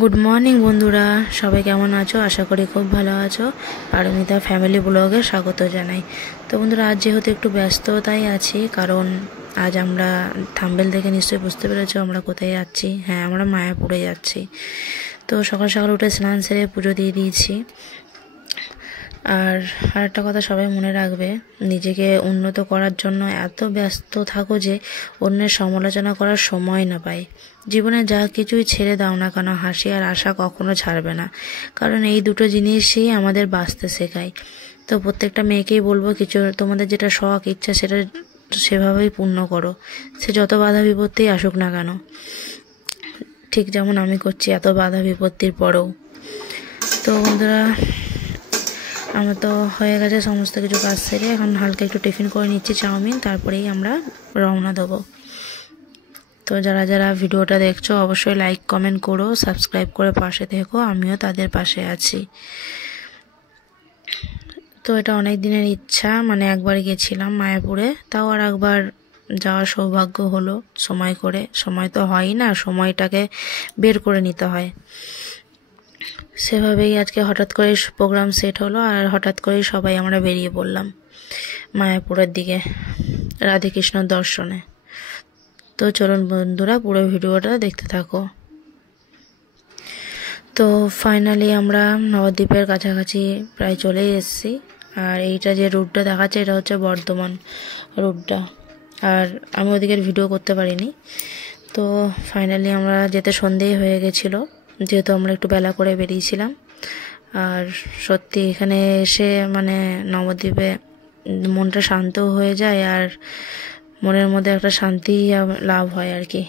Good morning বন্ধুরা, সবাই কেমন আছো? আশা করি খুব ভালো আছো। পারমিতা ফ্যামিলি ব্লগে স্বাগত জানাই। তো বন্ধুরা, আজ যেহেতু একটু ব্যস্ততাই আছি, কারণ আজ আমরা থাম্বনেল দেখে নিশ্চয়ই বুঝতে পেরেছো আমরা কোথায় যাচ্ছি। হ্যাঁ, আমরা মায়াপুরে যাচ্ছি। তো সকাল সকাল উঠে স্নান সেরে পুজো দিয়ে দিয়েছি। আর আরেকটা কথা সবাই মনে রাখবে, নিজেকে উন্নত করার জন্য এত ব্যস্ত থাকো যে অন্যের সমালোচনা করার সময় না পাই। জীবনে যা কিছুই ছেড়ে দাও না কেন, হাসি আর আশা কখনো ছাড়বে না, কারণ এই দুটো জিনিসই আমাদের বাঁচতে শেখায়। তো প্রত্যেকটা মেয়েকেই বলবো, কিছু তোমাদের যেটা শখ ইচ্ছা সেটা সেভাবেই পূর্ণ করো, সে যত বাধা বিপত্তি আসুক না কেন। ঠিক যেমন আমি করছি এত বাধা বিপত্তির পরেও। তো বন্ধুরা, আমার তো হয়ে গেছে সমস্ত কিছু কাজ সেরে, এখন হালকা একটু টিফিন করে নিচ্ছি, চাউমিন, তারপরেই আমরা রওনা দেবো। তো যারা যারা ভিডিওটা দেখছো অবশ্যই লাইক কমেন্ট করো, সাবস্ক্রাইব করে পাশে থেকো, আমিও তাদের পাশে আছি। তো এটা অনেক দিনের ইচ্ছা, মানে একবার গেছিলাম মায়াপুরে, তাও আর একবার যাওয়ার সৌভাগ্য হলো সময় করে। সময় তো হয়ই না, সময়টাকে বের করে নিতে হয়। সেভাবেই আজকে হঠাৎ করে প্রোগ্রাম সেট হলো, আর হঠাৎ করেই সবাই আমরা বেরিয়ে পড়লাম মায়াপুরের দিকে রাধাকৃষ্ণ দর্শনে। তো চলুন বন্ধুরা, পুরো ভিডিওটা দেখতে থাকো। তো ফাইনালি আমরা নবদ্বীপের কাছাকাছি প্রায় চলে এসেছি। আর এইটা যে রুটটা দেখাচ্ছে এটা হচ্ছে বর্ধমান রুটটা, আর আমি ওদিকের ভিডিও করতে পারিনি। তো ফাইনালি আমরা যেতে সন্ধেই হয়ে গেছিলো, যেহেতু আমরা একটু বেলা করে বেরিয়েছিলাম। আর সত্যি এখানে এসে মানে নবদ্বীপে মনটা শান্ত হয়ে যায়, আর মনের মধ্যে একটা শান্তি লাভ হয় আর কি।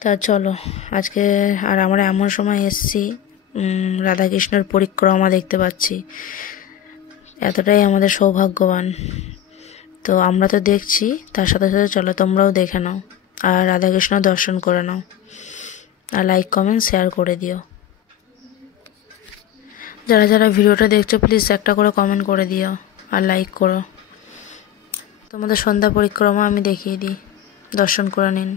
তা চলো আজকে, আর আমরা এমন সময় এসেছি রাধাকৃষ্ণের পরিক্রমা দেখতে পাচ্ছি, এতটাই আমাদের সৌভাগ্যবান। তো আমরা তো দেখছি, তার সাথে সাথে চলো তোমরাও দেখে নাও আর রাধাকৃষ্ণ দর্শন করে নাও, আর লাইক কমেন্ট শেয়ার করে দিও। যারা যারা ভিডিওটা দেখছো প্লিজ একটা করে কমেন্ট করে দিও আর লাইক করো। তোমাদের সন্ধ্যা পরিক্রমা আমি দেখিয়ে দিই, দর্শন করে নিন।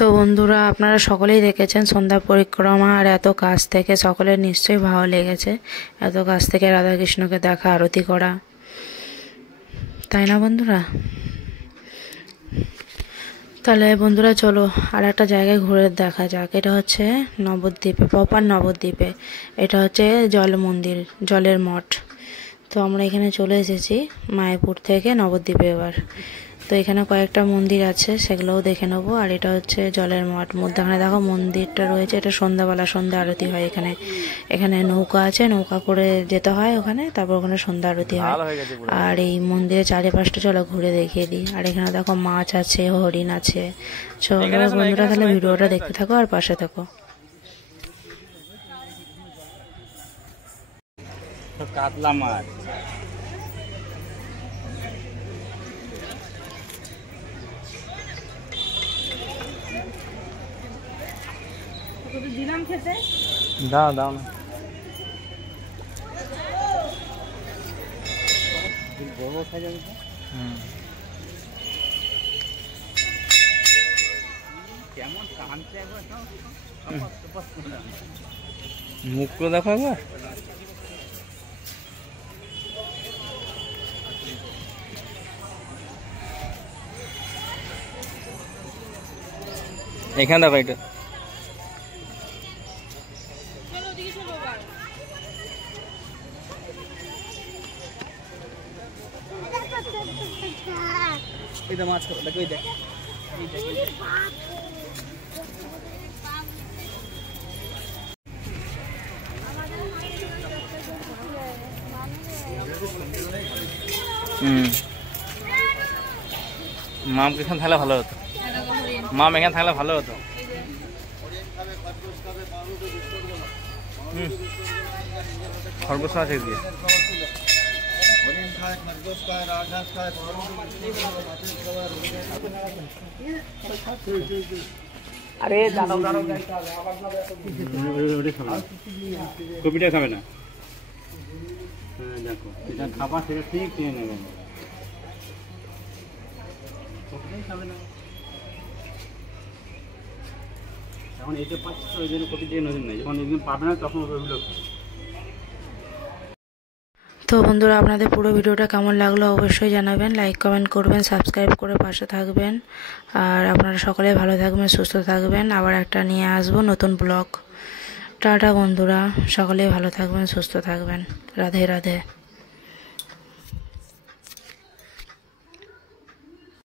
তো বন্ধুরা, আপনারা সকলেই দেখেছেন সন্ধ্যা পরিক্রমা, আর এত কাছ থেকে সকলের নিশ্চয়ই ভালো লেগেছে এত কাছ থেকে রাধাকৃষ্ণকে দেখা, আরতি করা, তাই না বন্ধুরা? তাহলে বন্ধুরা চলো আর একটা জায়গায় ঘুরে দেখা যাক। এটা হচ্ছে নবদ্বীপে, প্রপার নবদ্বীপে। এটা হচ্ছে জল মন্দির, জলের মঠ। তো আমরা এখানে চলে এসেছি মায়াপুর থেকে নবদ্বীপে এবার। তো এখানে কয়েকটা মন্দির আছে, সেগুলোও দেখে নেবো। আর এটা হচ্ছে জলের মঠ, মধ্যখানে দেখো মন্দিরটা রয়েছে। এটা সন্ধ্যাবেলা সন্ধ্যা আরতি হয় এখানে। এখানে নৌকা আছে, নৌকা করে যেতে হয় ওখানে, তারপর ওখানে সন্ধ্যা আরতি হয়। আর এই মন্দিরের চারিপাশটা চলো ঘুরে দেখিয়ে দিই। আর এখানে দেখো মাছ আছে, হরিণ আছে। চলো বন্ধুরা, তাহলে ভিডিওটা দেখতে থাকো আর পাশে থাকো। কাতলা মাছ দিলাম খেতে, দাও দাও না, বড় খাই যাবে। কেমন টানছে একবার, মুখগুলো দেখো একবার। এখানে দেখো এটা। এটা মাছ দেখো, এই দেখ। মাম এখানে থাকলে ভালো হতো, মাম এখানে থাকলে ভালো হতো। খরগোশ আছে দিয়ে আরে কপিটা খাবে না, দেখো এটা খাবার সেটা ঠিক কিনে নেবে, কপিটাই খাবে না। এখন এটা পাচ্ছে ওই জন্য কপি দিয়ে নজর নেই, যখন একদিন পাবে না তখন ওগুলো। তো বন্ধুরা, আপনাদের পুরো ভিডিওটা কেমন লাগলো অবশ্যই জানাবেন, লাইক কমেন্ট করবেন, সাবস্ক্রাইব করে পাশে থাকবেন। আর আপনারা সকলে ভালো থাকবেন, সুস্থ থাকবেন। আবার একটা নিয়ে আসবো নতুন ব্লগ। টাটা বন্ধুরা, সকলেই ভালো থাকবেন, সুস্থ থাকবেন। রাধে রাধে।